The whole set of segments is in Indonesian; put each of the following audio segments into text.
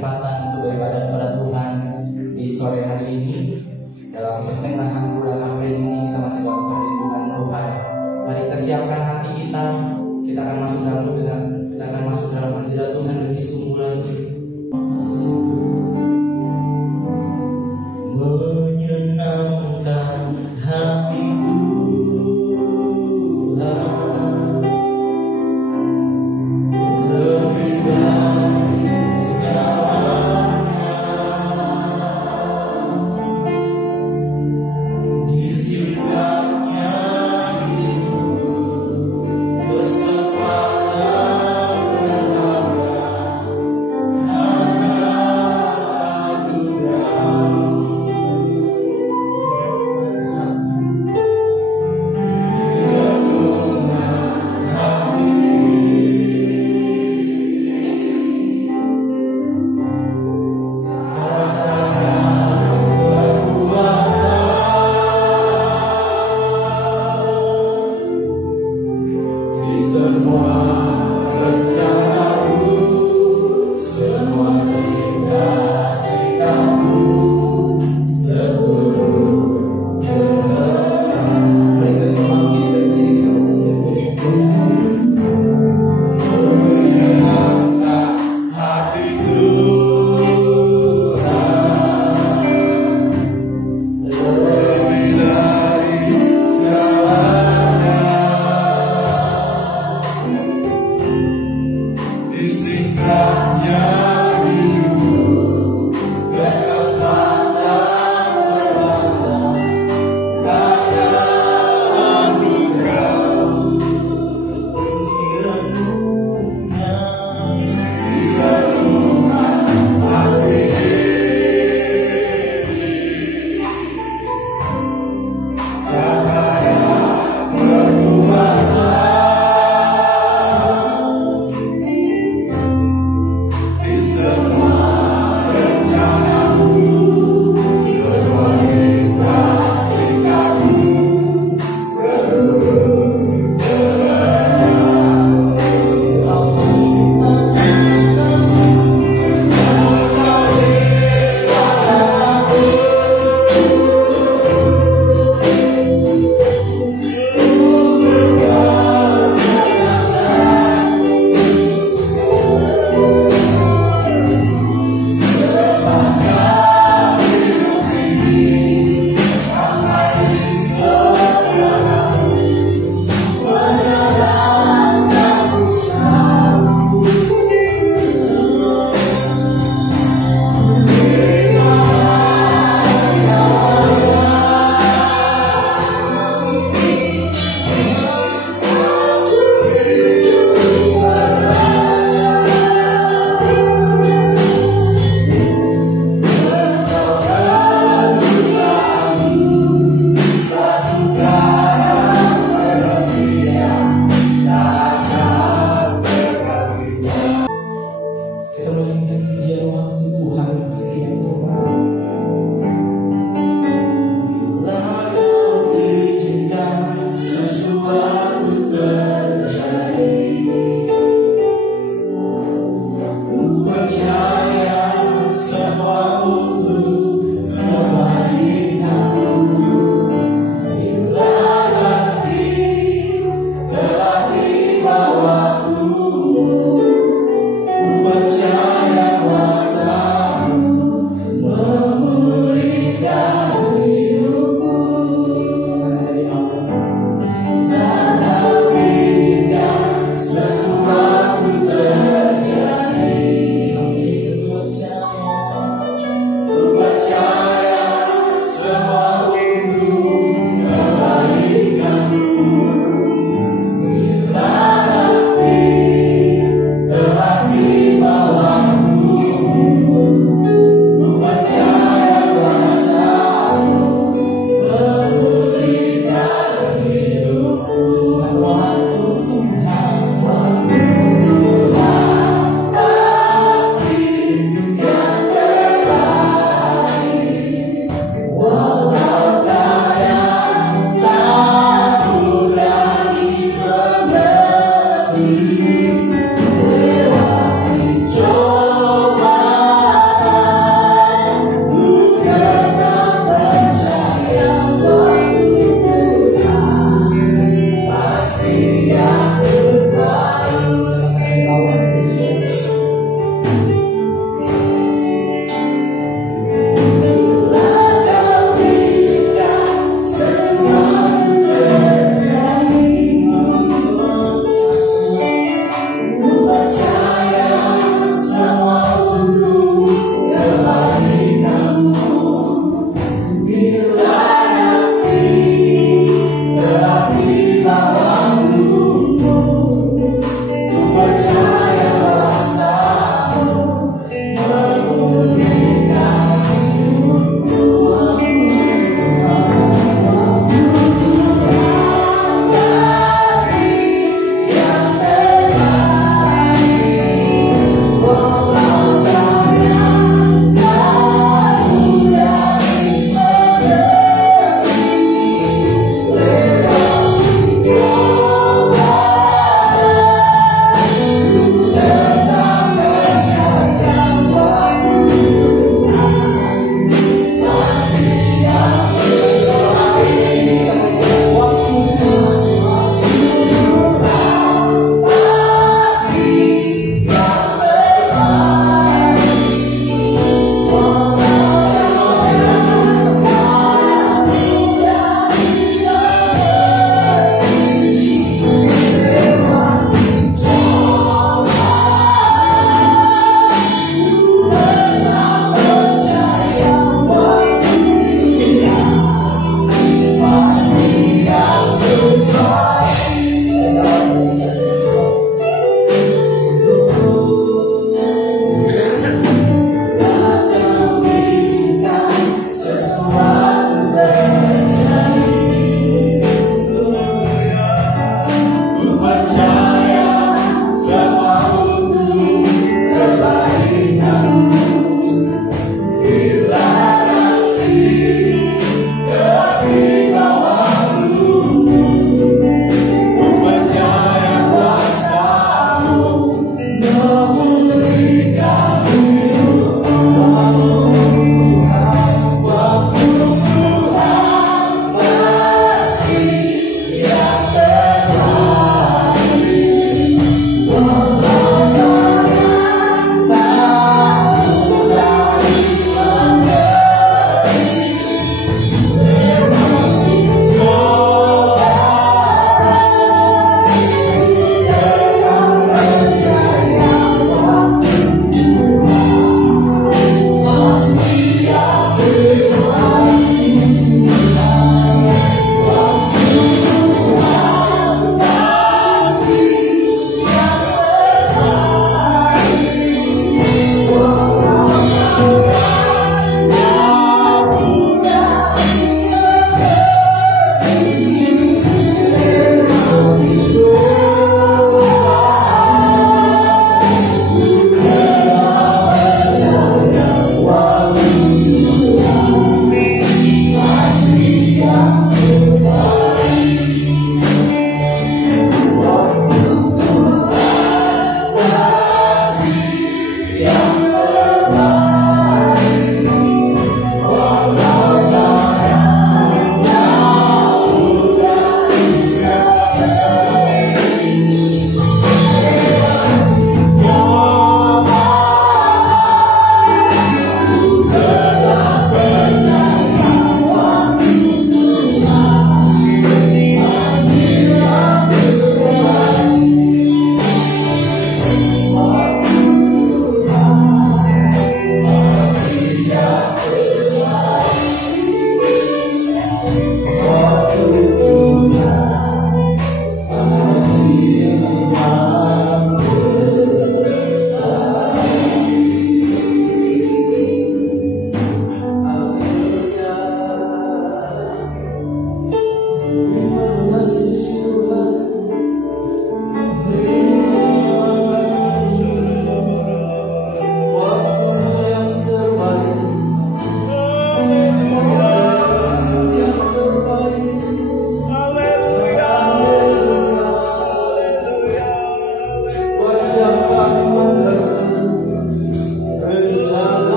kesempatan untuk beribadah kepada Tuhan di sore hari ini. Dalam pertengahan bulan April ini kita masih dalam perlindungan Tuhan. Mari kita siapkan hati kita. Kita akan masuk dalam hadirat Tuhan lebih sungguh lagi. Menyenangkan hati Tuhan lebih dari segalanya. Disingkatnya hidup kesempatan berharga karena semua rencanaku, semua cita-citaku, seluruh kehendak. Mereka semua berdiri menyenangkan hati Tuhan lebih dari segalanya. Disingkatnya hidup kesempatan berharga karena anugerah renungan hati ini kakaya perbuatan. Semua rencanaku, semua cita-citaku, seluruh kehendak. Kita melihat ujian waktu Tuhan masih hidup. Bila kau diizinkan sesuatu terjadi, ku percaya semua untuk kebaikanku. Bila nanti telah dibawaku, percaya kuasa-Mu memulihkan hidupku. Dan Kau izinkan sesuatu terjadi.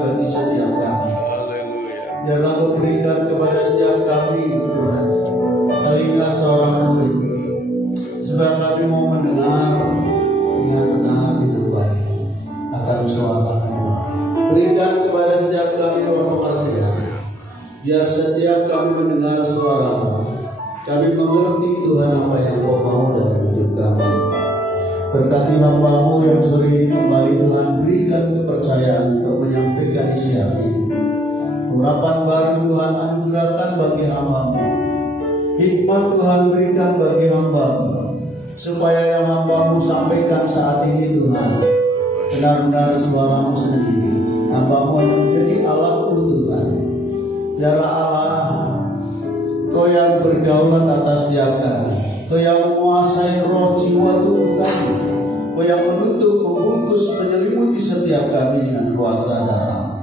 bagi setiap kami. Jangan Kau berikan kepada setiap kami Tuhan telinga seorang murid, sebab kami mau mendengar dengan benar dengan baik akan suara-Mu. Berikan kepada setiap kami roh pengertian, biar setiap kami mendengar suara-Mu, kami mengerti Tuhan apa yang Kau mau dalam hidup kami. Berkati hamba-Mu yang sore ini kembali Tuhan, berikan kepercayaan untuk menyampaikan isi hati. Urapan baru Tuhan anugerahkan bagi hamba-Mu. Hikmat Tuhan berikan bagi hamba-Mu, supaya yang hamba-Mu sampaikan saat ini Tuhan benar-benar suara-Mu sendiri. Hamba-Mu yang menjadi alat-Mu Tuhan. Biarlah Allah, Kau yang berdaulat atas setiap kami, Kau yang menguasai roh jiwa tubuh kami, Kau yang menutup, membungkus, menyelimuti setiap kami dengan kuasa darah.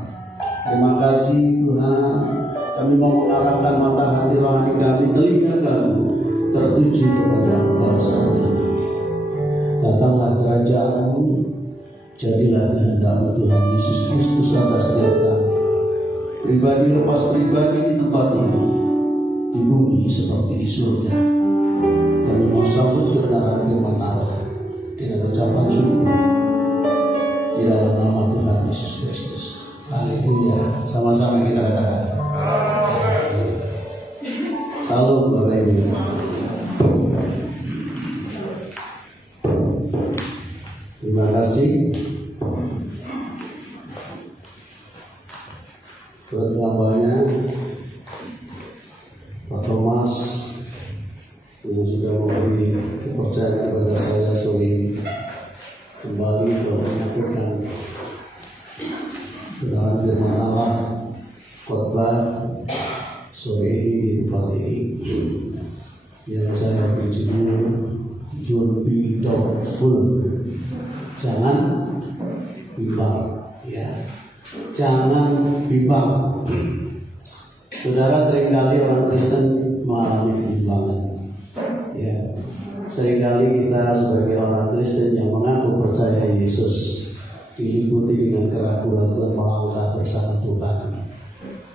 Terima kasih Tuhan, kami mau mengarahkan mata hati rohani kami, telinga kami tertuju kepada Engkau. Datanglah kerajaan-Mu, jadilah kehendak-Mu Tuhan Yesus Kristus atas setiap kami, pribadi lepas pribadi di tempat ini, di bumi seperti di surga. Kami mau sambut kebenaran firman Allah dengan ucapan syukur di dalam nama Tuhan Yesus Kristus. Haleluya. Sama-sama kita katakan. Salam Bapak Ibu. Terima kasih buat hambanya Pak Thomas yang sudah memberi kepercayaan kepada saya sore ini kembali untuk menyampaikan kebenaran firman Allah khotbah sore ini di tempat ini yang saya beri judul Don't be doubtful. Jangan bimbang, ya. Jangan bimbang. Saudara, seringkali orang Kristen mengalami kebimbangan. Ya, seringkali kita sebagai orang Kristen yang mengaku percaya Yesus diliputi dengan keraguan-keraguan melangkah bersama Tuhan.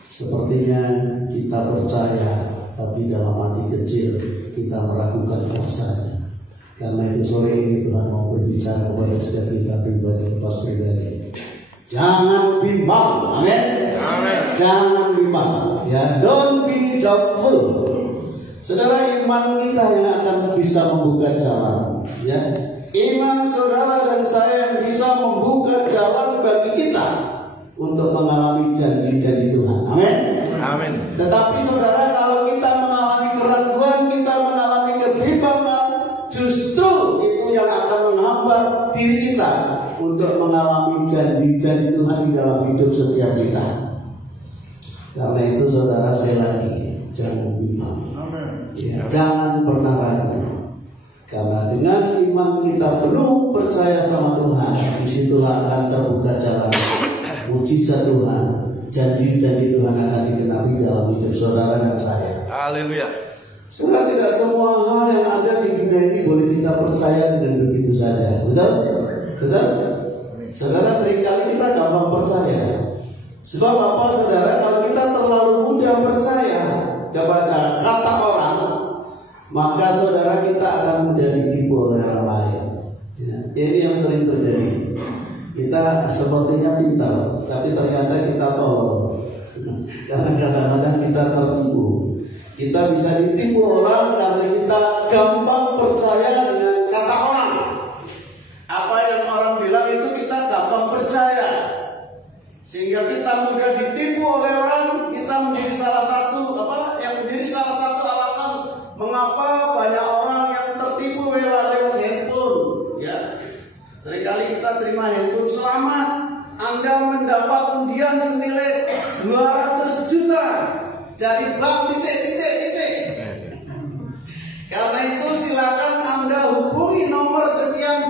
Sepertinya kita percaya, tapi dalam hati kecil kita meragukan kuasa-Nya. Karena itu sore ini Tuhan mau berbicara kepada setiap kita pribadi lepas pribadi. Jangan bimbang, amin. Jangan bimbang, ya. Don't be doubtful. Saudara, iman kita yang akan bisa membuka jalan, ya. Iman saudara dan saya yang bisa membuka jalan bagi kita untuk mengalami janji-janji Tuhan, amin. Amin. Tetapi saudara, kalau kita mengalami keraguan, kita mengalami kebimbangan, justru itu yang akan menghambat diri kita untuk mengalami janji-janji Tuhan di dalam hidup setiap kita. Karena itu saudara, sekali lagi jangan bimbang, ya, jangan pernah ragu. Karena dengan iman kita belum percaya sama Tuhan, disitulah akan terbuka jalan mujizat Tuhan, janji-janji Tuhan akan digenapi dalam hidup saudara dan saya. Haleluya. Sudah tidak semua hal yang ada di dunia ini boleh kita percaya dengan begitu saja, betul? Betul? Saudara, seringkali kita gampang percaya. Sebab apa saudara? Kalau kita terlalu mudah percaya kepada kata orang, maka saudara kita akan mudah ditipu oleh orang lain. Ya, ini yang sering terjadi. Kita sepertinya pintar, tapi ternyata kita tolol. Karena kadang-kadang kita tertipu. Kita bisa ditipu orang karena kita gampang percaya dengan kata orang. Apa yang orang bilang itu kita gampang percaya, sehingga kita mudah ditipu oleh orang. Kita menjadi salah satu alasan mengapa banyak orang yang tertipu lewat handphone. Ya, seringkali kita terima handphone, selamat, Anda mendapat undian senilai 200 juta. Dari bank titik. Karena itu silakan Anda hubungi nomor sekian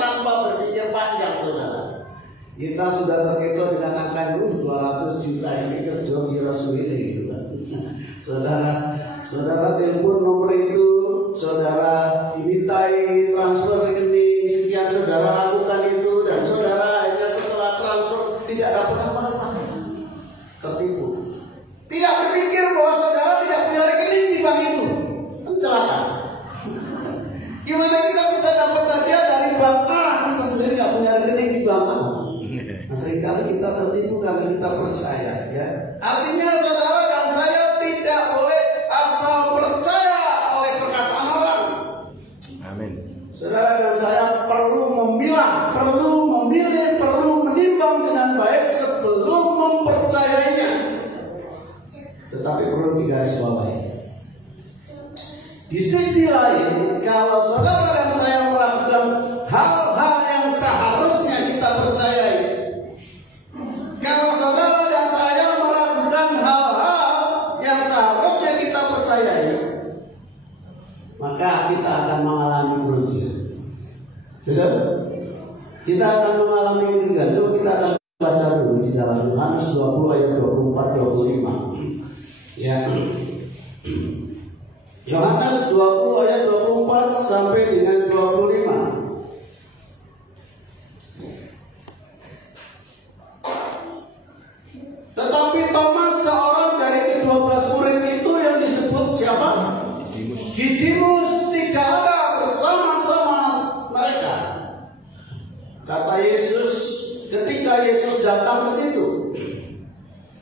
tanpa berpikir panjang, saudara. Kita sudah terkecoh dengan angka 200 juta ini kerja kira suwile gitu kan. Saudara telepon nomor itu, saudara dimintai transfer rekening sekian, saudara lakukan itu, dan saudara hanya setelah transfer tidak dapat Seringkali kita tertipu karena kita percaya, ya. Artinya saudara dan saya tidak boleh asal percaya oleh perkataan orang. Amin. Saudara dan saya perlu memilah, perlu memilih, perlu menimbang dengan baik sebelum mempercayainya. Tetapi perlu digarisbawahi. Di sisi lain, kalau saudara dan saya melakukan hal-hal yang seharusnya kita percayai, kalau saudara dan saya melakukan hal-hal yang seharusnya kita percayai, maka kita akan mengalami kerugian. Betul? Kita akan mengalami kerugian. Coba kita akan baca dulu di dalam Yohanes 20 ayat 24-25. Ya. Yohanes 20 ayat 24 sampai dengan 25. Tetapi Thomas, seorang dari ke-12 murid itu yang disebut siapa? Didimus, tidak ada bersama-sama mereka. Kata Yesus, ketika Yesus datang ke situ,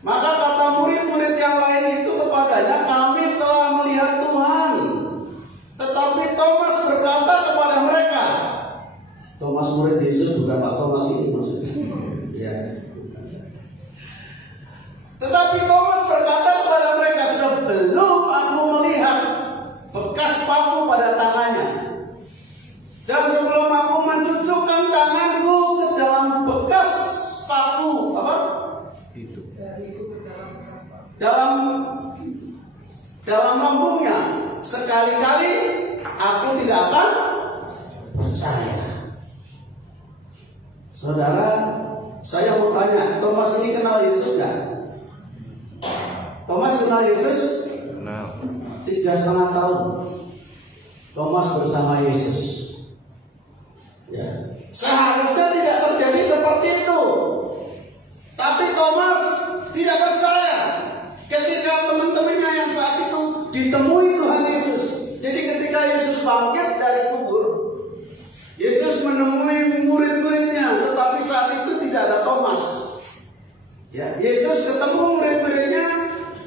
maka kata murid-murid yang lain itu kepadanya, kami telah melihat Tuhan. Tetapi Thomas berkata kepada mereka, Thomas murid Yesus, bukan Pak Thomas ini maksudnya. Ya. Tetapi Thomas berkata kepada mereka, sebelum aku melihat bekas paku pada tangannya, dan sebelum aku mencucukkan tanganku ke dalam bekas paku, apa? Itu. Dalam lambungnya, sekali-kali aku tidak akan percaya. Saudara, saya mau tanya, Thomas ini kenal Yesus enggak? Thomas kenal Yesus? Kenal. 3,5 tahun Thomas bersama Yesus. Ya. Seharusnya tidak terjadi seperti itu, tapi Thomas tidak percaya ketika teman-temannya yang saat itu ditemui Tuhan Yesus. Jadi ketika Yesus bangkit dari kubur, Yesus menemui murid-muridnya, tetapi saat itu tidak ada Thomas. Ya, Yesus ketemu murid-muridnya,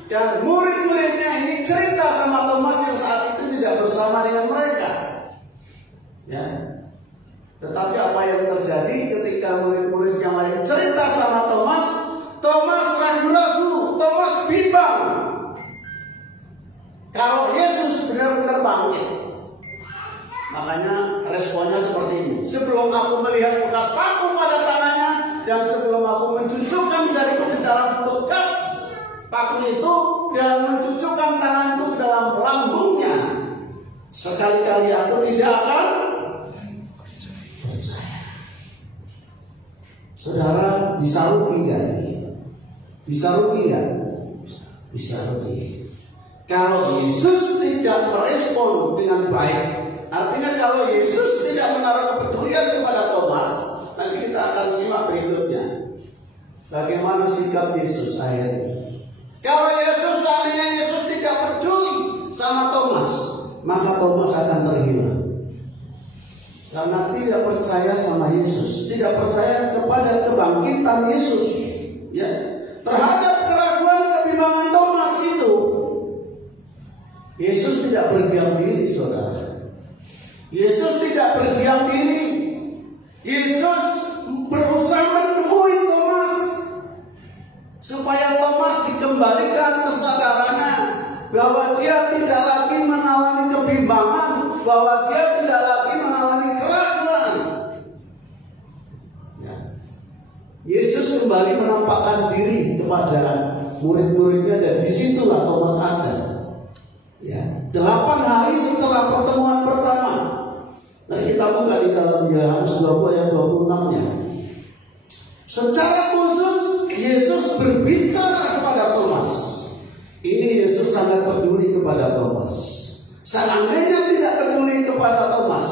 dan murid-muridnya ini cerita sama Thomas yang saat itu tidak bersama dengan mereka. Ya. Tetapi apa yang terjadi ketika murid-murid yang lain cerita sama Thomas, Thomas ragu-ragu, Thomas bimbang. Kalau Yesus benar-benar bangkit, makanya responnya seperti ini. Sebelum aku melihat bekas paku pada tangannya, dan sebelum aku mencucukkan jariku ke dalam bekas paku itu, dan mencucukkan tanganku ke dalam lambungnya, sekali-kali aku tidak akan percaya. Saudara, bisa rugi nggak ini? Bisa rugi nggak? Bisa rugi. Kalau Yesus tidak merespon dengan baik, artinya kalau Yesus tidak menaruh kepedulian kepada Thomas, nanti kita akan simak berikutnya. Bagaimana sikap Yesus akhirnya? Kalau Yesus, seandainya Yesus tidak peduli sama Thomas, maka Thomas akan terhilang. Karena tidak percaya sama Yesus, tidak percaya kepada kebangkitan Yesus. Ya, terhadap keraguan kebimbangan Thomas itu, Yesus tidak berdiam diri, saudara. Yesus tidak berdiam diri. Yesus berusaha menemui Thomas supaya Thomas dikembalikan kesadarannya bahwa dia tidak lagi mengalami kebimbangan, bahwa dia tidak lagi mengalami keraguan. Ya. Yesus kembali menampakkan diri kepada murid-muridnya, dan disitulah Thomas ada. Ya, 8 hari setelah pertemuan pertama. Nah, kita buka di dalam Yohanes 20 ayat 26-nya. Secara khusus Yesus berbicara kepada Thomas. Ini Yesus sangat peduli kepada Thomas. Seandainya tidak peduli kepada Thomas,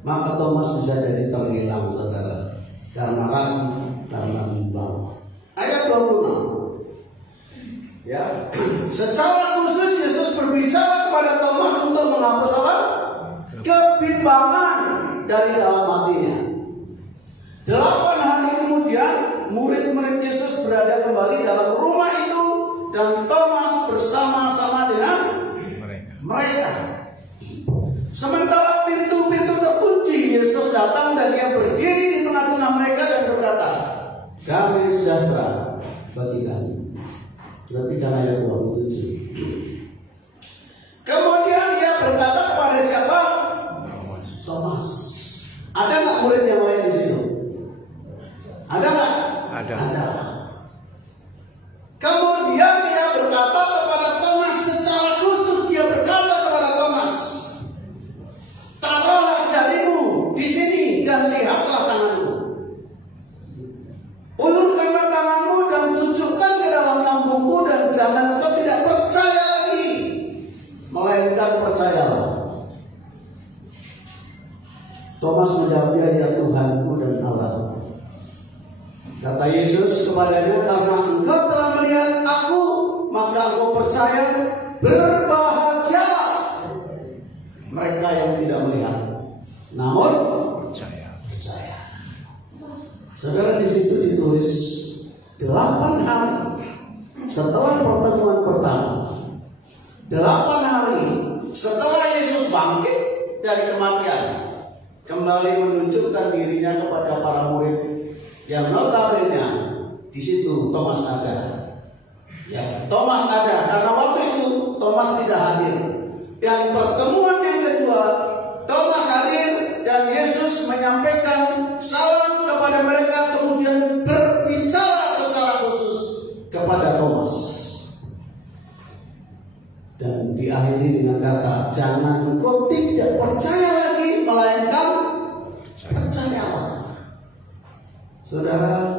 maka Thomas bisa jadi terhilang, saudara, karena ragu, karena bimbang. Ayat 26. Ya, secara khusus Yesus berbicara kepada Thomas untuk menghapus apa? Kebimbangan dari dalam hatinya. 8 hari kemudian murid-murid Yesus berada kembali dalam rumah itu dan Thomas bersama-sama dengan mereka. Sementara pintu-pintu terkunci, Yesus datang dan dia berdiri di tengah-tengah mereka dan berkata, "Damai sejahtera bagi kamu." Perhatikan ayat 27. Kemudian dia berkata kepada siapa? Thomas. Ada nggak murid yang lain di situ? Ada nggak? Ada. Kemudian dia berkata kepada Thomas, secara khusus dia berkata kepada Thomas, "Taruhlah jarimu di sini dan lihatlah tanganmu. Ulurkanlah tanganmu dan cucukkan ke dalam lambungku, dan jangan engkau tidak percaya lagi, melainkan percayalah." Thomas menjawab, "Ya Tuhanku dan Allah." Kata Yesus kepadanya, "Karena engkau telah melihat aku, maka engkau percaya. Berbahagialah mereka yang tidak melihat, namun percaya." Saudara, di situ ditulis 8 hari setelah pertemuan pertama, 8 hari setelah Yesus bangkit dari kematian, kembali menunjukkan dirinya kepada para murid yang notabene di situ Thomas ada. Ya, Thomas ada karena waktu itu Thomas tidak hadir. Dan pertemuan yang kedua, Thomas hadir dan Yesus menyampaikan salam kepada mereka, kemudian berbicara secara khusus kepada Thomas. Dan diakhiri dengan kata, "Jangan engkau tidak percaya lagi, melainkan percayalah." Saudara,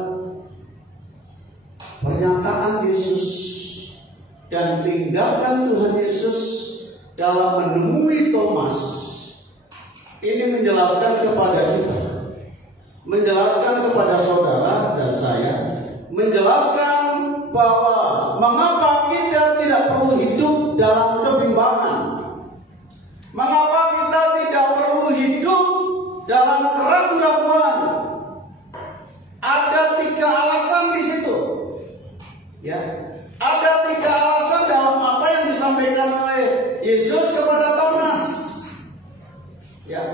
pernyataan Yesus dan tindakan Tuhan Yesus dalam menemui Thomas ini menjelaskan kepada kita, menjelaskan kepada saudara dan saya, menjelaskan bahwa mengapa kita tidak perlu hidup dalam kebimbangan, mengapa kita tidak perlu hidup dalam keraguan-keraguan. Ada 3 alasan di situ. Ya, ada 3 alasan dalam apa yang disampaikan oleh Yesus kepada Thomas. Ya,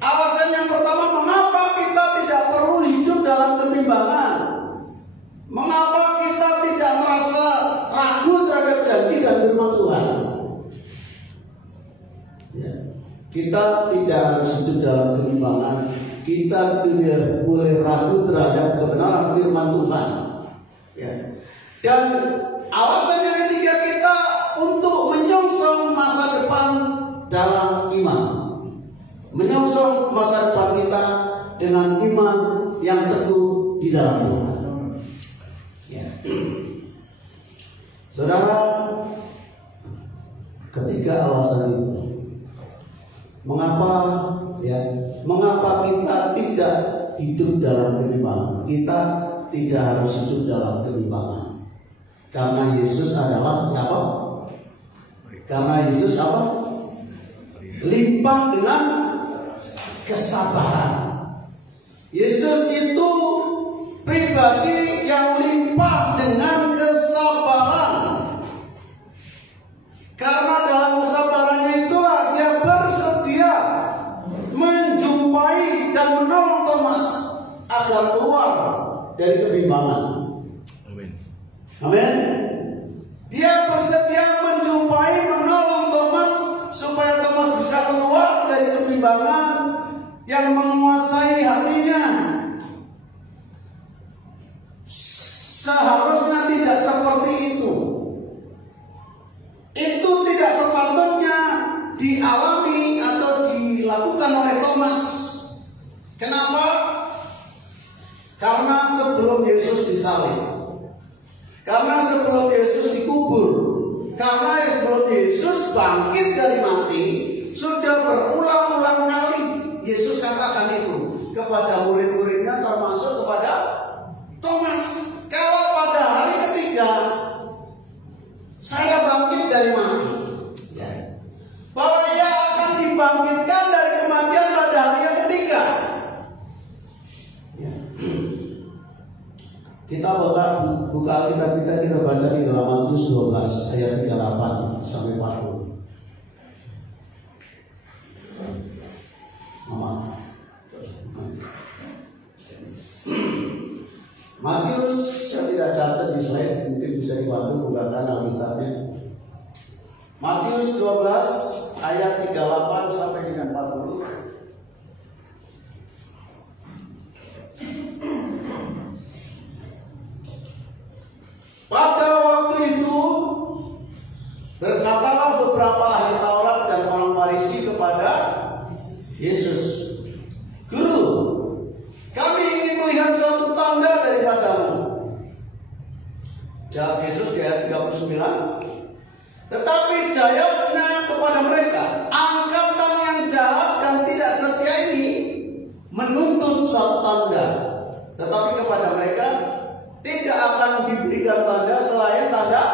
alasan yang pertama, mengapa kita tidak perlu hidup dalam kebimbangan? Mengapa kita tidak merasa ragu terhadap janji dan firman Tuhan? Ya, kita tidak harus hidup dalam kebimbangan. Kita tidak boleh ragu terhadap kebenaran firman Tuhan. Ya. Dan alasan yang ketiga, kita untuk menyongsong masa depan dalam iman, menyongsong masa depan kita dengan iman yang teguh di dalam Tuhan. Ya. Saudara, ketiga alasan itu, mengapa kita tidak hidup dalam kebimbangan? Kita tidak harus hidup dalam kebimbangan. Karena Yesus adalah siapa? Karena Yesus apa? Limpah dengan kesabaran. Yesus itu pribadi yang limpah dengan kesabaran. Karena dalam kesabarannya itulah dia bersedia menjumpai dan menolong Thomas agar keluar dari kebimbangan. Amin. Dia bersedia menjumpai, menolong Thomas supaya Thomas bisa keluar dari kebimbangan yang menguasai hatinya. Seharusnya tidak seperti itu. Itu tidak sepatutnya dialami atau dilakukan oleh Thomas. Kenapa? Karena sebelum Yesus disalib, karena sebelum Yesus dikubur, karena sebelum Yesus bangkit dari mati, sudah berulang-ulang kali Yesus katakan itu kepada murid-muridnya, termasuk kepada Thomas. Kalau pada hari ketiga saya bangkit dari mati, bahwa ia akan dibangkitkan dari kematian pada hari yang ketiga. Kita buka Alkitab kita baca di dalam Matius 12 ayat 38 sampai 40. Matius, saya tidak catat di slide, mungkin bisa dibantu bukakan Alkitabnya. Matius 12 ayat 38 sampai dengan 40. Pada waktu itu berkatalah beberapa ahli Taurat dan orang Farisi kepada Yesus, "Guru, kami ingin melihat suatu tanda daripadamu." Jawab Yesus di ayat 39, "Tetapi jawabnya kepada mereka, angkatan yang jahat dan tidak setia ini menuntut suatu tanda, tetapi kepada mereka tidak akan diberikan tanda selain tanda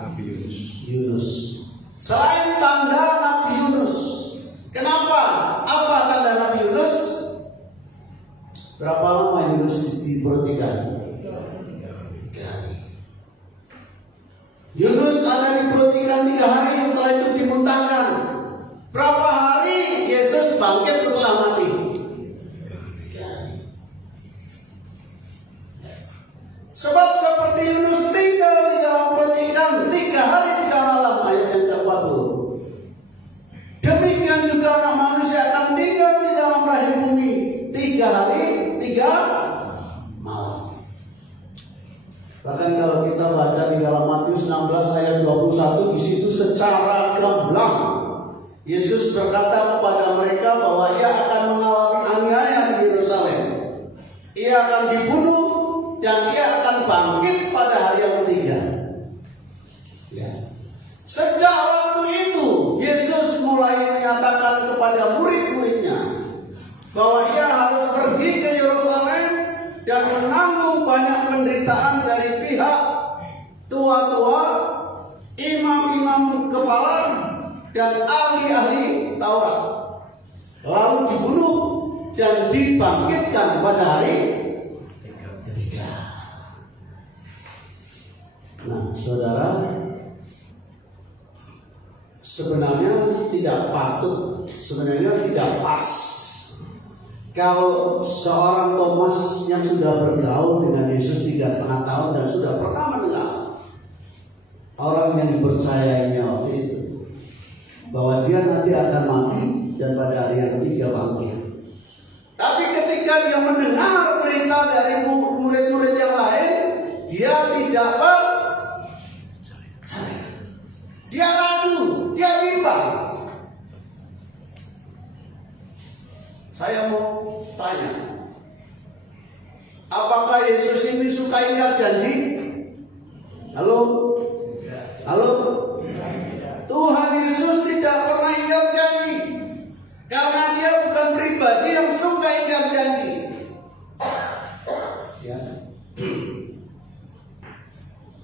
Nabi Yunus. Selain tanda Nabi Yunus. Kenapa? Apa tanda Nabi Yunus? Berapa lama Yunus diperut ikan? Yunus ada di perut ikan 3 hari, setelah itu dimuntahkan. Berapa hari Yesus bangkit setelah mati? Sebab seperti Yunus tinggal di dalam perut ikan 3 hari 3 malam, ayat yang ke-40. Demikian juga anak manusia akan tinggal di dalam rahim bumi 3 hari 3 malam. Bahkan kalau kita baca di dalam Matius 16 ayat 21, di situ secara gamblang Yesus berkata kepada mereka bahwa ia akan mengalami aniaya di Yerusalem. Ia akan dibunuh dan ia akan bangkit pada hari yang ketiga. Ya. Sejak waktu itu Yesus mulai menyatakan kepada murid-muridnya bahwa ia harus pergi ke Yerusalem dan menanggung banyak penderitaan dari pihak tua-tua, imam-imam kepala, dan ahli-ahli Taurat, lalu dibunuh dan dibangkitkan pada hari ketiga. Nah, saudara, sebenarnya tidak patut, sebenarnya tidak pas kalau seorang Thomas yang sudah bergaul dengan Yesus 3,5 tahun dan sudah pernah mendengar orang yang dipercayainya waktu itu bahwa dia nanti akan mati dan pada hari yang ketiga bangkit. Tapi ketika dia mendengar berita dari murid-murid yang lain, dia tidak percaya. Dia ragu, dia bimbang. Saya mau tanya, apakah Yesus ini suka ingkar janji? Halo? Halo? Tuhan Yesus tidak pernah ingkar janji, karena dia bukan pribadi yang suka ingkar janji. Ya.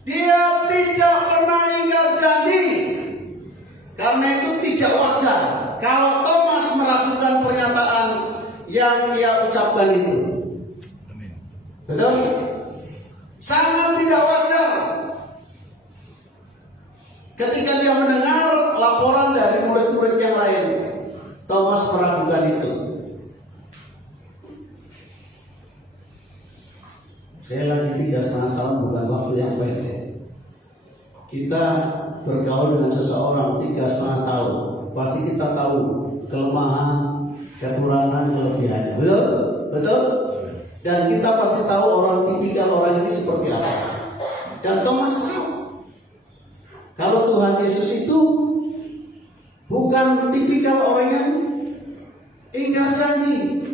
Dia tidak pernah ingkar janji, karena itu tidak wajar kalau Thomas melakukan pernyataan yang ia ucapkan itu. Betul? Sangat tidak wajar ketika dia mendengar laporan dari murid-murid yang lain, Thomas meragukan itu. Saya lagi 3,5 tahun bukan waktu yang baik. Kita bergaul dengan seseorang 3,5 tahun, pasti kita tahu kelemahan, kekurangan, kelebihannya. Betul? Betul? Dan kita pasti tahu orang tipikal orang ini seperti apa. Dan Thomas tahu kalau Tuhan Yesus itu bukan tipikal orang yang ingkar janji.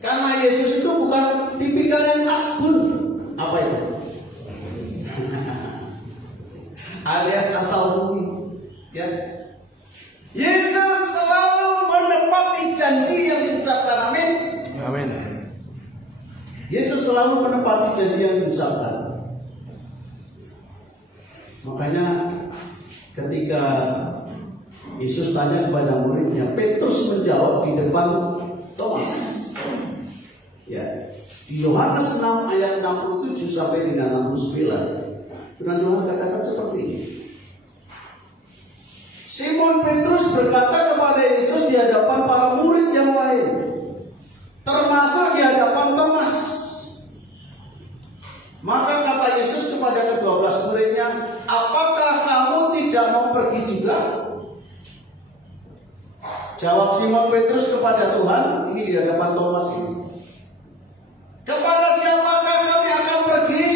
Karena Yesus itu bukan tipikal yang asbun. Apa itu? Alias asal bunyi. Ya. Yesus selalu menepati janji yang diucapkan. Amin. Amin. Yesus selalu menepati janji yang diucapkan. Makanya ketika Yesus tanya kepada muridnya, Petrus menjawab di depan Thomas. Ya, Di Yohanes 6 ayat 67 sampai dengan 69, Firman Tuhan katakan seperti ini. Simon Petrus berkata kepada Yesus di hadapan para murid yang lain, termasuk di hadapan Thomas. Maka kata Yesus kepada ke-12 muridnya, apakah kamu tidak mau pergi juga? Jawab Simon Petrus kepada Tuhan, ini di hadapan Thomas ini, kepada siapakah kami akan pergi?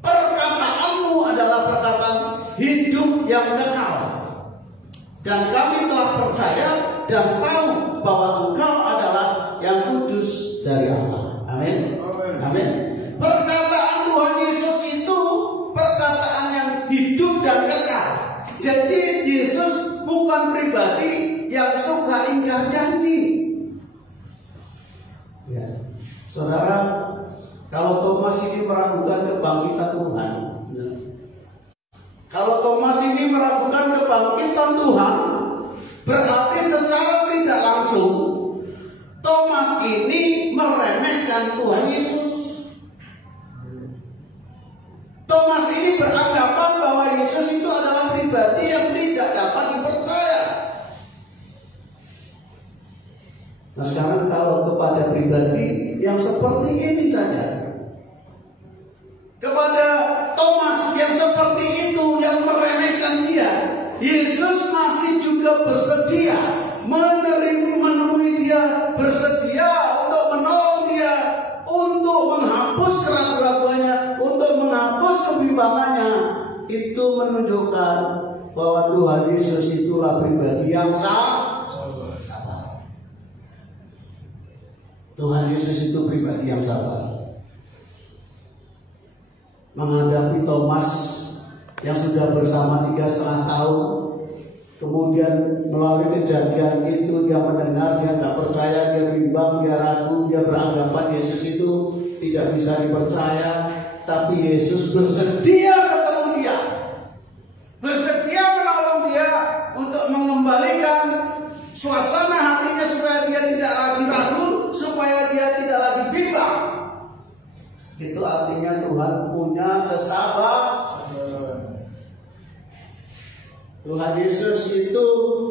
Perkataanmu adalah perkataan hidup yang kekal, dan kami telah percaya dan tahu bahwa Engkau adalah yang kudus dari Allah. Amin. Amin. Perkataan Tuhan Yesus itu perkataan yang hidup dan kekal. Jadi Yesus bukan pribadi yang suka ingkar janji. Ya. Saudara, kalau Thomas ini meragukan kebangkitan Tuhan, kalau Thomas ini meragukan kebangkitan Tuhan, berarti secara tidak langsung Thomas ini meremehkan Tuhan Yesus. Thomas ini beranggapan bahwa Yesus itu adalah pribadi yang tidak dapat dipercaya. Nah sekarang kalau kepada pribadi yang seperti ini saja, kepada Thomas yang seperti itu, yang meremehkan dia, Yesus masih juga bersedia menemui dia, bersedia untuk menolong dia, untuk menghapus keraguan-keraguannya, untuk menghapus kebimbangannya. Itu menunjukkan bahwa Tuhan Yesus itulah pribadi yang sabar. Tuhan Yesus itu pribadi yang sabar. Menghadapi Thomas yang sudah bersama 3,5 tahun, kemudian melalui kejadian itu dia mendengar, dia nggak percaya, dia bimbang, dia ragu, dia beranggapan Yesus itu tidak bisa dipercaya. Tapi Yesus bersedia ketemu dia, bersedia menolong dia untuk mengembalikan suasana hatinya supaya dia tidak lagi ragu, supaya dia tidak lagi bimbang. Itu artinya Tuhan punya kesabaran. Tuhan Yesus itu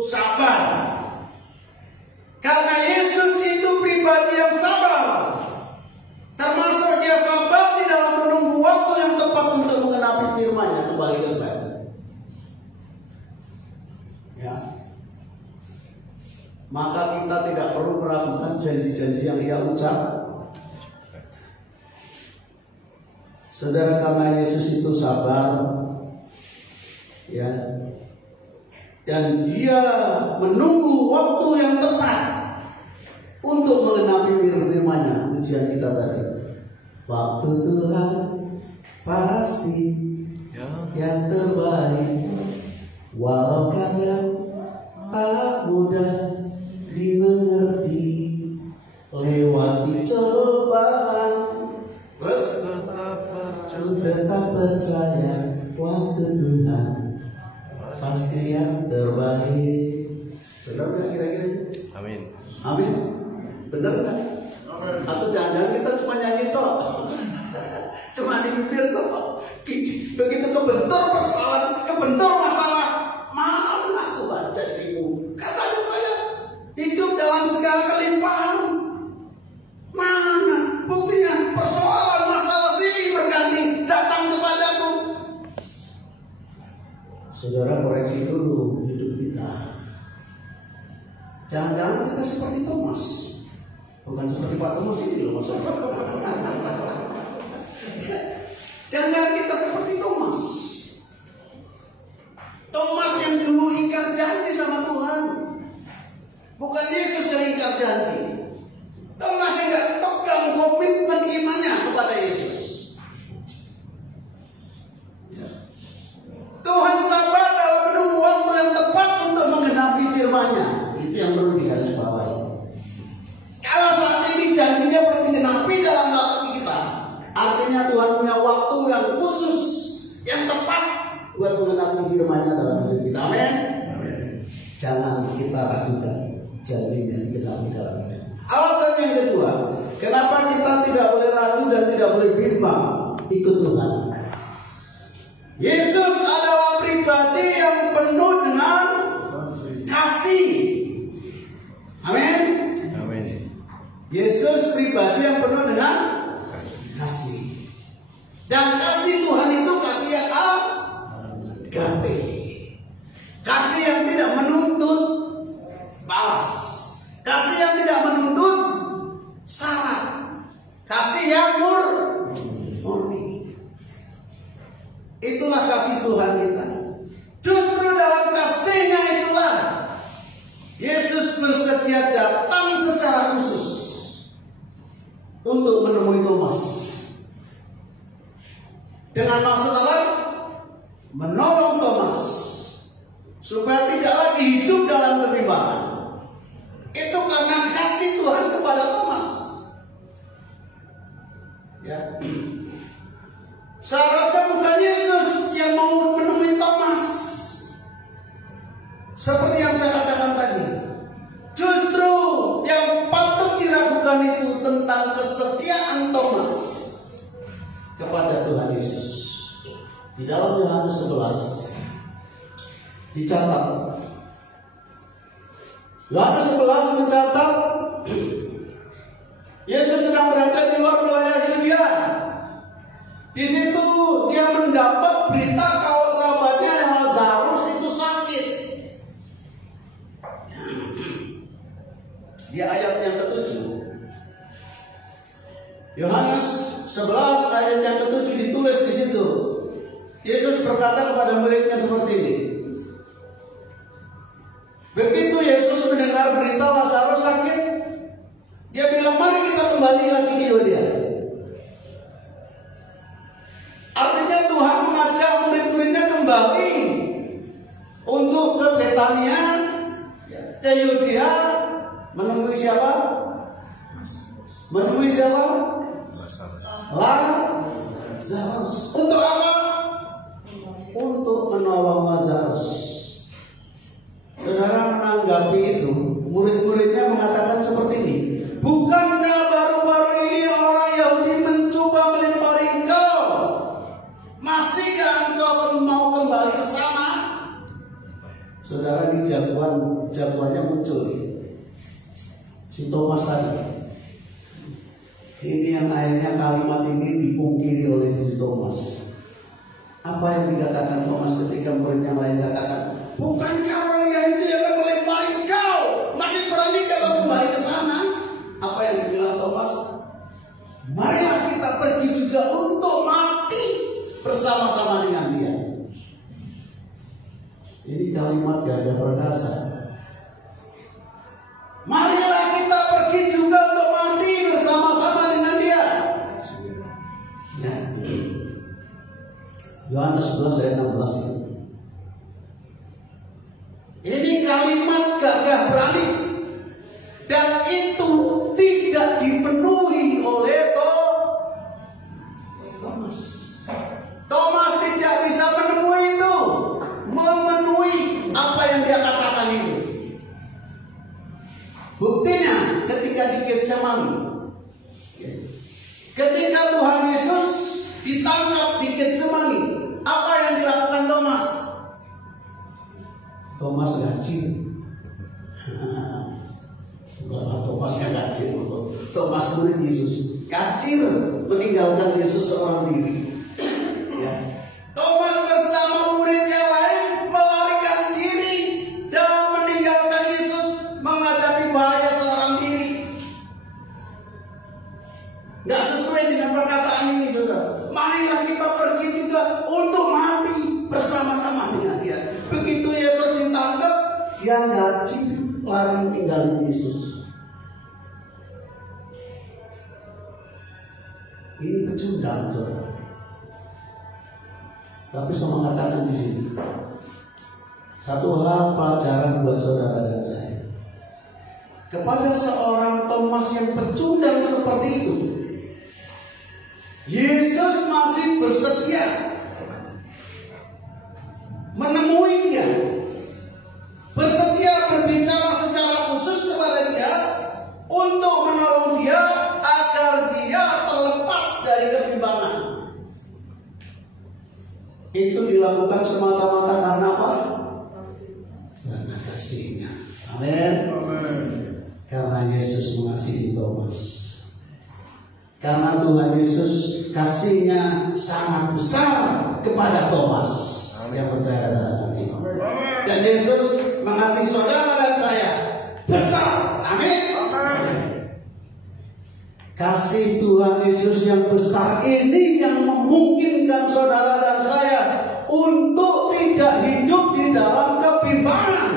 sabar. Karena Yesus itu pribadi yang sabar, termasuk dia sabar di dalam menunggu waktu yang tepat untuk mengenapi firman-Nya. Kembali ke saya. Ya. Maka kita tidak perlu meragukan janji-janji yang Ia ucap. Saudara, karena Yesus itu sabar, ya, dan Dia menunggu waktu yang tepat untuk mengenapi firman-Nya. Ujian kita tadi, waktu Tuhan pasti yang terbaik, walau kadang tak mudah dimengerti, lewati cobaan, terus tetap percaya waktu Tuhan pasti yang terbaik. Benar nggak kira-kira? Amin. Amin. Benar nggak? Atau jangan-jangan kita cuma nyanyi kok, cuma di bibir kok. Begitu kebentur persoalan, kebentur masalah, mana Tuhan janjimu? Katanya saya hidup dalam segala kelimpahan. Mana buktinya? Persoalan masalah sini berganti datang kepadaku. Saudara, koreksi dulu hidup kita. Jangan-jangan kita seperti Thomas. Bukan seperti Pak Thomas ini loh maksudnya. Jangan kita seperti Thomas. Thomas yang dulu ingkar janji sama Tuhan. Bukan Yesus yang ingkar janji. Thomas yang gak pegang komitmen imannya kepada Yesus. Tuhan sabar dalam menunggu waktu yang tepat untuk menggenapi firman-Nya. Itu yang perlu digarisbawahi. Kalau saat ini janjinya perlu digenapi dalam hati kita, artinya Tuhan punya waktu yang khusus, yang tepat buat menggenapi firman-Nya dalam hidup kita. Amin. Jangan kita ragukan janjinya digenapi dalam hidup. Alasan yang kedua, Kenapa kita tidak boleh ragu dan tidak boleh bimbang ikut Tuhan? Yesus adalah pribadi yang penuh dengan kasih. Amin. Amin. Yesus pribadi yang penuh dengan kasih. Dan kasih Tuhan itu kasih yang agape. Kasih yang tidak menuntut balas. Kasih yang tidak menuntut syarat. Kasih yang murni. Itulah kasih Tuhan kita. Justru dalam kasihnya itulah Yesus bersedia datang secara khusus untuk menemui Thomas. Dengan maksud apa? Menolong Thomas supaya tidak lagi hidup dalam kebimbangan. Itu karena kasih Tuhan kepada Thomas. Ya. Seharusnya bukan Yesus yang mau menemui Thomas. Seperti yang saya katakan tadi. Justru yang patut diragukan itu tentang kesetiaan Thomas kepada Tuhan Yesus. Di dalam Yohanes 11 dicatat. Yohanes 11 mencatat Yesus sedang berada di luar wilayah Yudea. Di situ dia mendapat berita kalau sahabatnya yang Lazarus itu sakit. Di ayat yang ke-7. Yohanes 11 ayat yang ke-7 ditulis di situ. Yesus berkata kepada muridnya seperti ini. Begitu Yesus mendengar berita Lazarus sakit, dia bilang, mari kita kembali lagi ke Yudea. Artinya Tuhan mengajak murid-muridnya kembali untuk ke Betania, ke Yudea, menemui siapa? Menemui siapa? Lazarus. Untuk apa? Untuk menolong Lazarus. Saudara menanggapi itu, murid-muridnya mengatakan seperti ini. Bukankah baru-baru ini orang Yahudi mencoba melempari engkau? Masihkah engkau mau kembali ke sana? Saudara, ini jagoannya muncul. Si Thomas tadi. Ini yang akhirnya kalimat ini dipungkiri oleh si Thomas. Apa yang dikatakan Thomas ketika murid yang lain katakan, bukankah orang Yahudi akan melempari engkau? Masih berani kalau kembali ke sana? Apa yang dibilang Thomas? Marilah kita pergi juga untuk mati bersama-sama dengan dia. Ini kalimat gagah perkasa. Marilah kita pergi juga untuk mati bersama-sama dengan dia. Ya. Yohanes 11 ayat 16. Ini kalimat gagah berani. Dan itu tidak dipenuhi oleh Thomas. Thomas tidak bisa memenuhi apa yang dia katakan itu. Buktinya ketika di Getsemani, ketika Tuhan Yesus ditangkap di Getsemani, apa yang dilakukan Thomas? Thomas gacir. Thomas yang gacir. Thomas murid Yesus gacir meninggalkan Yesus seorang diri. Ya. Thomas bersama murid yang lain melarikan diri dan meninggalkan Yesus menghadapi bahaya seorang diri. Nggak sesuai dengan perkataan ini, saudara. Marilah kita pergi juga untuk mati bersama-sama dengan dia. Begitu Yesus ditangkap, dia gacir lari tinggalin Yesus. Ini pecundang, saudara. Tapi saya mengatakan di sini satu hal pelajaran buat saudara dan saya. Kepada seorang Thomas yang pecundang seperti itu, Yesus masih bersedia menemui dia, bersedia berbicara secara khusus kepada dia untuk menolong dia agar dari kebimbangan. Itu dilakukan semata-mata karena apa? Karena kasihnya. Amin. Karena Yesus mengasihi Thomas. Karena Tuhan Yesus kasihnya sangat besar kepada Thomas. Yang percaya dalam amin. Dan Yesus mengasihi saudara dan saya besar. Amin. Kasih Tuhan Yesus yang besar ini yang memungkinkan saudara dan saya untuk tidak hidup di dalam kebimbangan.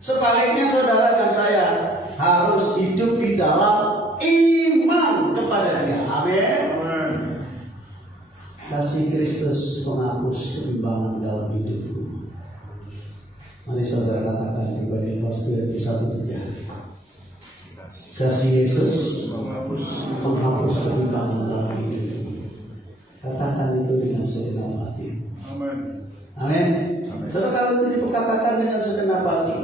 Sebaliknya saudara dan saya harus hidup di dalam iman kepada Dia. Amin. Kasih Kristus menghapus kebimbangan dalam hidupku. Mari saudara katakan ibadah Paulus yang bisa bekerja. Kasih Yesus menghapus kebimbangan dalam hidupku. Katakan itu dengan segenap hati. Amin. Saudara, kalau itu dikatakan dengan segenap hati,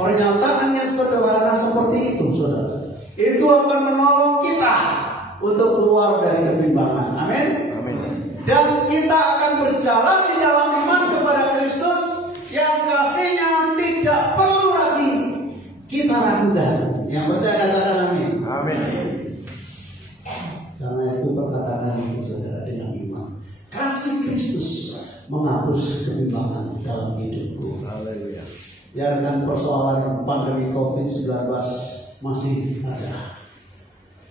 pernyataan yang sederhana seperti itu, saudara, itu akan menolong kita untuk keluar dari kebimbangan. Amin. Dan kita akan berjalan di dalam iman kepada Kristus yang kasihnya tidak perlu lagi kita ragukan. Yang percaya katakan amin. Amin. Karena itu perkataan itu saudara dengan iman. Kasih Kristus menghapus kebimbangan dalam hidupku. Haleluya. Ya, dan persoalan pandemi COVID-19 masih ada.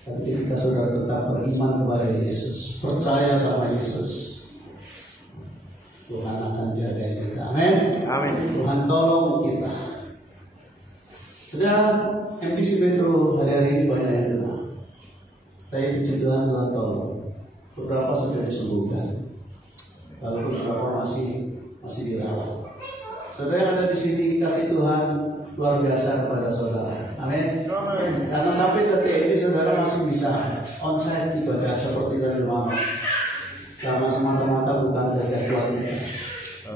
Tapi ketika saudara tetap beriman kepada Yesus, percaya sama Yesus, Tuhan akan jaga kita. Amin. Amin. Tuhan tolong kita. Sudah MPC Metro hari ini banyak yang kenal. Tapi puji Tuhan, Tuhan tolong. Beberapa sudah disembuhkan, lalu beberapa masih dirawat. Saudara yang ada di sini, kasih Tuhan luar biasa kepada saudara. Amin. Karena sampai detik ini saudara masih bisa onsite ibadah seperti dari malam. Karena semata-mata bukan dari Tuhan kita,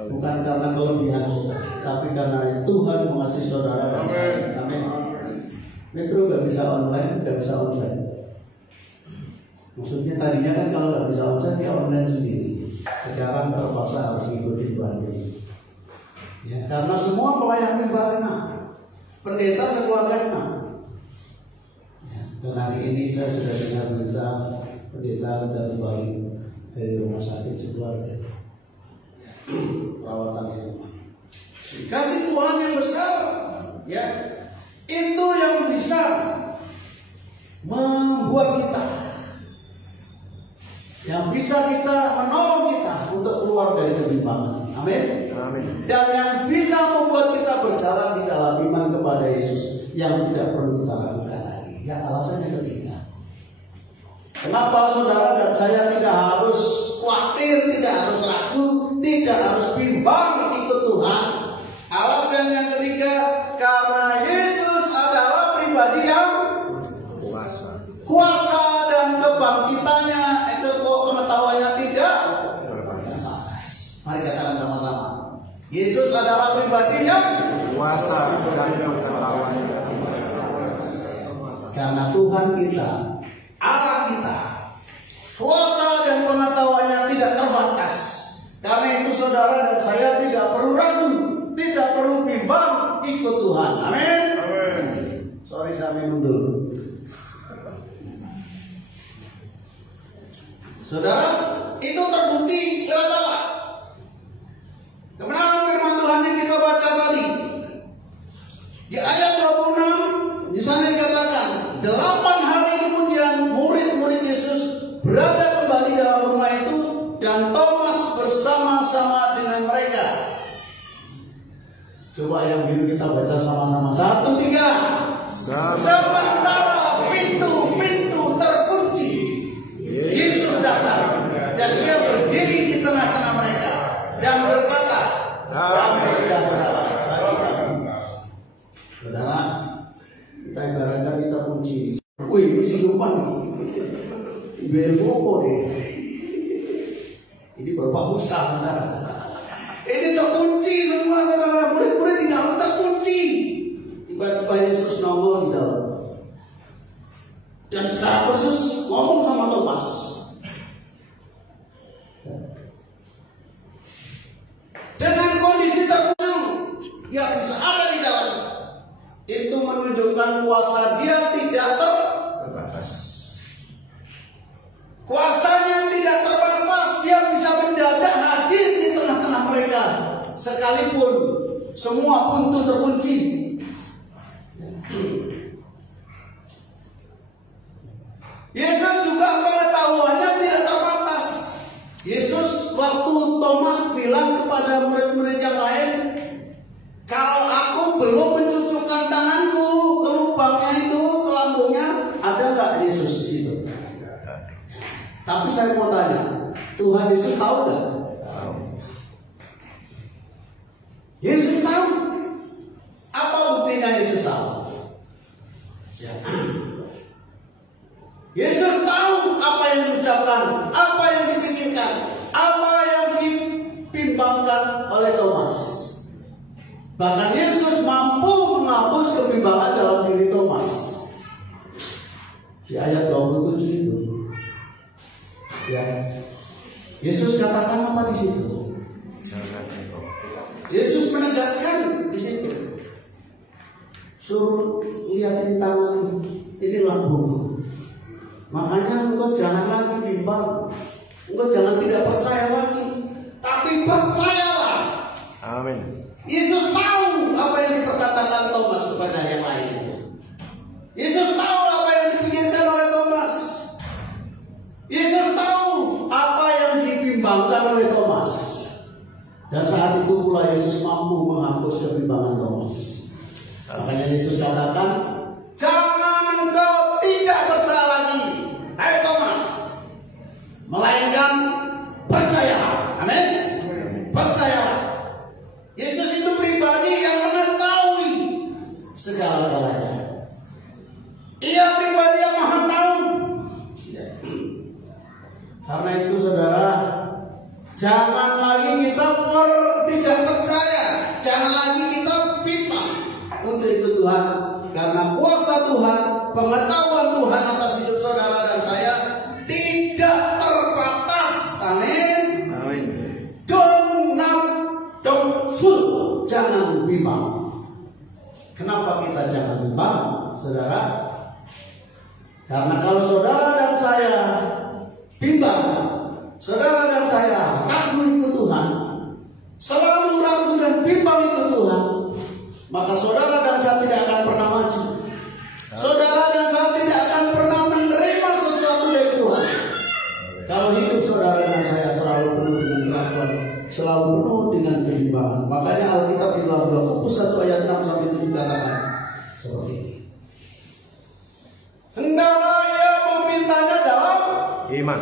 bukan karena kelebihan kita, tapi karena Tuhan mengasihi saudara dan saya. Amin. Metro gak bisa online, gak bisa onsite. Maksudnya tadinya kan kalau gak bisa onsite dia online sendiri. Sekarang terpaksa harus ikuti Bandung. Ya, karena semua pelayan barena, pendeta sekeluarga enam. Ya, dan hari ini saya sudah dengar berita pendeta dan kembali dari rumah sakit sekeluarga. Perawatan di rumah. Kasih Tuhan yang besar, ya, itu yang bisa membuat kita, yang bisa kita menolong kita untuk keluar dari kebimbangan. Amin. Dan yang bisa membuat kita berjalan di dalam iman kepada Yesus yang tidak perlu kita lakukan lagi. Ya, alasannya ketiga. Kenapa saudara dan saya tidak harus khawatir, tidak harus ragu, tidak harus bimbang ikut Tuhan? Alasan yang ketiga, karena Yesus adalah pribadi yang kuasa dan kebangkitannya, pengetahuannya tidak terbatas. Mari katakan sama-sama. Yesus adalah pribadi yang kuasa dan pengetahuannya. Karena Tuhan kita, Allah kita, kuasa dan pengetahuannya tidak terbatas. Karena itu saudara dan saya tidak perlu ragu, tidak perlu bimbang ikut Tuhan. Amin. Sorry saya minum dulu. Saudara, itu terbukti lewat apa? Kemenangan firman Tuhan yang kita baca tadi. Di ayat 26 di sana dikatakan 8 hari kemudian murid-murid Yesus berada kembali dalam rumah itu dan Thomas bersama-sama dengan mereka. Coba yang biru kita baca sama-sama. 1, 3. Sementara pintu-pintu terkunci, Yesus datang dan Dia berdiri di tengah-tengah mereka dan berkata, damai sejahtera bagi kamu. Saudara, kita ibaratkan kita kunci. Wih, isi depan Belbopo deh. Ini Bapak Musa, saudara. Ini terkunci semua, saudara. Murid-murid di dalam terkunci. Tiba-tiba Yesus nongol di dalam. Dan secara khusus ngomong ada di dalam. Itu menunjukkan kuasa dia tidak terbatas. Kuasanya tidak terbatas, dia bisa mendadak hadir di tengah-tengah mereka, sekalipun semua pintu terkunci. Yesus juga pengetahuannya tidak terbatas. Yesus waktu Thomas bilang kepada murid-murid yang lain, kalau aku belum mencucukkan tanganku ke lubangnya itu, ke lambungnya, ada nggak Yesus di situ? Tapi saya mau tanya, Tuhan Yesus tahu nggak? Yesus tahu. Apa buktinya Yesus tahu? Ya. Yesus tahu apa yang diucapkan, apa yang dipikirkan, apa yang dibimbangkan oleh Thomas. Bahkan Yesus mampu menghapus kebimbangan dalam diri Thomas. Di ayat 27 itu. Ya. Yesus katakan apa di situ? Yesus menegaskan di situ. Suruh lihat ini tangan, ini lambung. Makanya engkau jangan lagi bimbang, engkau jangan tidak percaya lagi, tapi percayalah. Amin. Yesus tahu apa yang diperkatakan Thomas kepada yang lain. Yesus tahu apa yang dipikirkan oleh Thomas. Yesus tahu apa yang dibimbangkan oleh Thomas. Dan saat itu pula Yesus mampu menghapus kebimbangan Thomas. Makanya Yesus katakan, jangan engkau tidak percaya lagi, hai Thomas, melainkan percayalah. Amin. Percayalah. Yesus itu pribadi yang mengetahui segala-galanya. Ia pribadi yang maha tahu. Karena itu saudara, jangan lagi kita tidak percaya, jangan lagi kita bimbang untuk ikut Tuhan. Karena kuasa Tuhan, pengetahuan Tuhan atas hidup saudara dan saya tidak terbatas. Amin. Amin. Jangan bimbang. Kenapa kita jangan bimbang, saudara? Karena kalau saudara dan saya bimbang, saudara dan saya ragu ikut Tuhan, selalu ragu dan bimbang ikut Tuhan, maka saudara dan saya tidak akan pernah maju. Saudara dan saya tidak akan pernah menerima sesuatu dari Tuhan. Kalau hidup saudara dan saya selalu penuh dengan keraguan, selalu penuh dengan kebimbang. Makanya Alkitab di dalam 2 Korintus 1 ayat 6 sampai 7 katakan seperti ini. Hendaklah ia memintanya dalam Iman.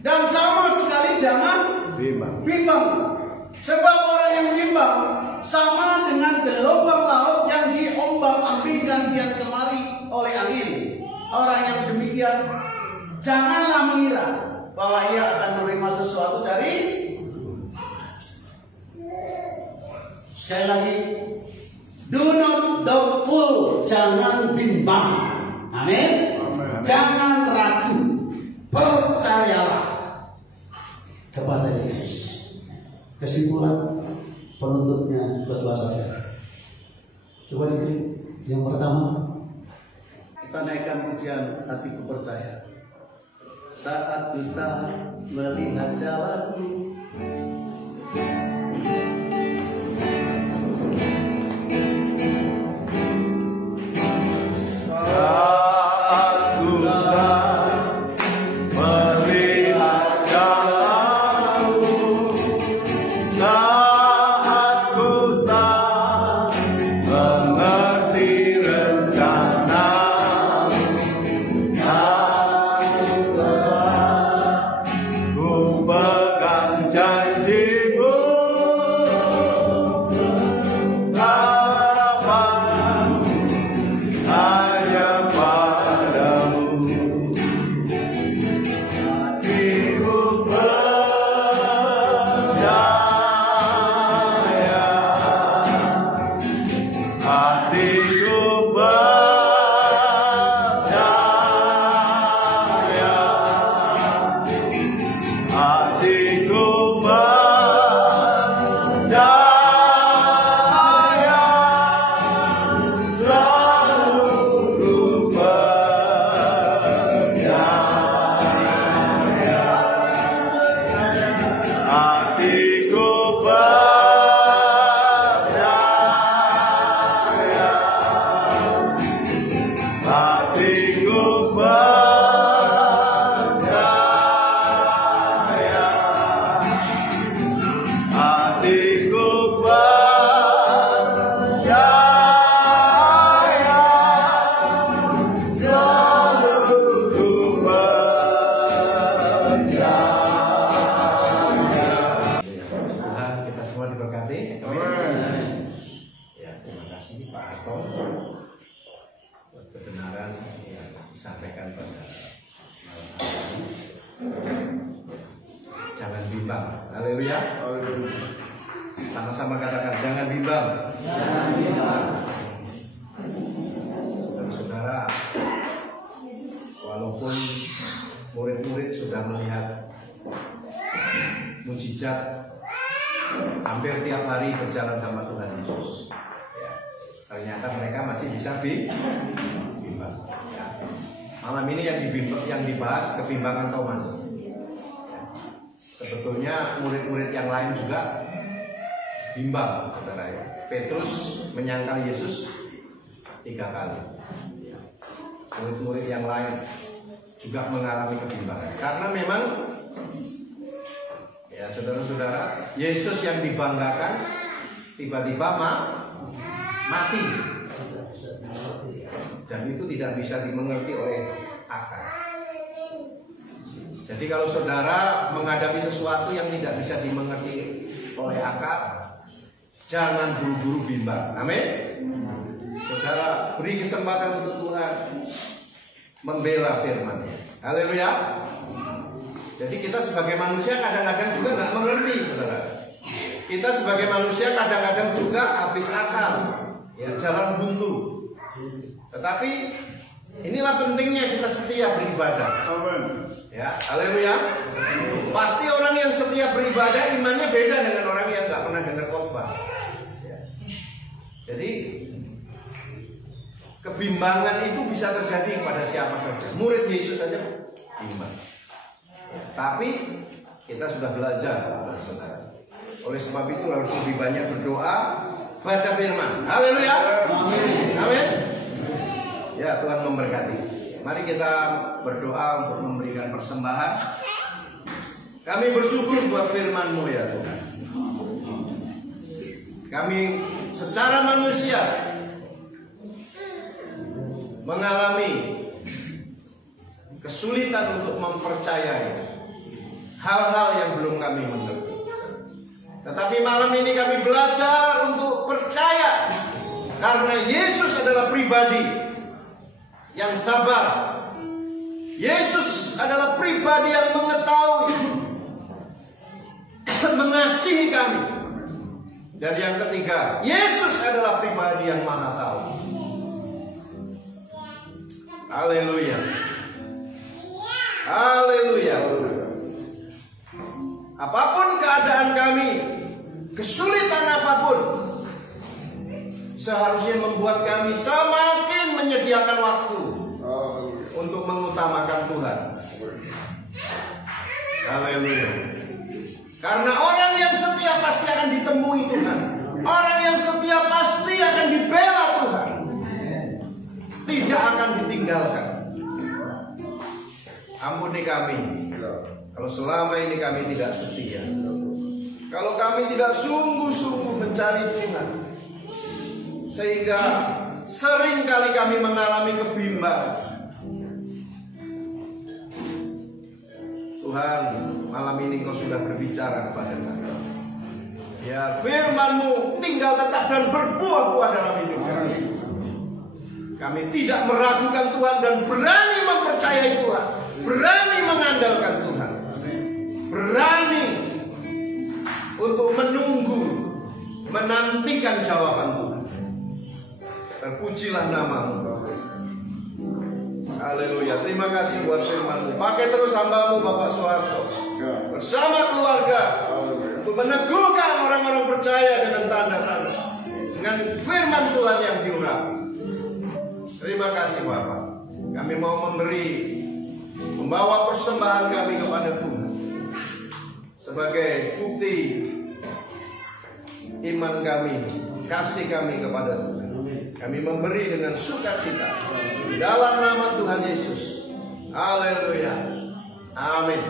Dan sama sekali jangan bimbang. Sebab orang yang bimbang sama dengan gelombang laut yang diombang-ambingkan kian kemari oleh angin. Orang yang demikian janganlah mengira bahwa ia akan menerima sesuatu dari. Sekali lagi, do not doubtful, jangan bimbang. Amin. Jangan ragu, percayalah kepada Yesus. Kesimpulan penutupnya buat saudara. Coba diklik yang pertama. Kita naikkan pujian hatiku percaya. Saat kita melihat jalanku, Janji kasih Pak Atom buat kebenaran yang disampaikan pada malam hari ini. Jangan bimbang. Haleluya. Sama-sama katakan jangan bimbang. Jangan bimbang. Saudara, walaupun murid-murid sudah melihat mujizat hampir tiap hari berjalan sama Tuhan Yesus, ya, ternyata mereka masih bisa bimbang. Ya. Malam ini yang dibahas kebimbangan Thomas. Ya. Sebetulnya murid-murid yang lain juga bimbang, saudara ya. Petrus menyangkal Yesus 3 kali. Ya. Murid-murid yang lain juga mengalami kebimbangan karena memang ya saudara-saudara, Yesus yang dibanggakan tiba-tiba mati dan itu tidak bisa dimengerti oleh akal. Jadi kalau saudara menghadapi sesuatu yang tidak bisa dimengerti oleh akal, jangan buru-buru bimbang. Amin. Saudara beri kesempatan untuk Tuhan membela firman-Nya. Haleluya. Jadi kita sebagai manusia kadang-kadang juga nggak mengerti, saudara. Kita sebagai manusia kadang-kadang juga habis akal, ya jalan buntu. Tetapi inilah pentingnya kita setia beribadah. Ya, haleluya. Pasti orang yang setia beribadah imannya beda dengan orang yang nggak pernah dengar khotbah. Ya. Jadi kebimbangan itu bisa terjadi kepada siapa saja. Murid Yesus saja bimbang. Tapi kita sudah belajar, saudara. Oleh sebab itu harus lebih banyak berdoa, baca firman. Haleluya. Amin. Ya, Tuhan memberkati. Mari kita berdoa untuk memberikan persembahan. Kami bersyukur buat firman-Mu ya Tuhan. Kami secara manusia mengalami kesulitan untuk mempercayai hal-hal yang belum kami mengerti. Tetapi malam ini kami belajar untuk percaya karena Yesus adalah pribadi yang sabar. Yesus adalah pribadi yang mengetahui, mengasihi kami. Dan yang ketiga, Yesus adalah pribadi yang maha tahu. Haleluya. Haleluya. Apapun keadaan kami, kesulitan apapun, seharusnya membuat kami semakin menyediakan waktu untuk mengutamakan Tuhan. Haleluya. Karena orang yang setia pasti akan ditemui Tuhan. Orang yang setia pasti akan dibela Tuhan. Tidak akan ditinggalkan. Ampuni kami kalau selama ini kami tidak setia. Kalau kami tidak sungguh-sungguh mencari Tuhan, sehingga sering kali kami mengalami kebimbangan. Tuhan, malam ini Kau sudah berbicara kepada kami. Ya, firman-Mu tinggal tetap dan berbuah-buah dalam hidup kami. Kami tidak meragukan Tuhan dan berani mempercayai Tuhan, berani mengandalkan Tuhan, berani untuk menunggu, menantikan jawaban Tuhan. Terpujilah nama-Mu. Haleluya. Terima kasih buat firman-Mu. Pakai terus hamba-Mu Bapak Soeharto bersama keluarga untuk meneguhkan orang-orang percaya dengan tanda-tanda, dengan firman Tuhan yang diurapi. Terima kasih Bapak. Kami mau membawa persembahan kami kepada Tuhan sebagai bukti iman kami, kasih kami kepada Tuhan. Kami memberi dengan sukacita dalam nama Tuhan Yesus. Haleluya. Amin.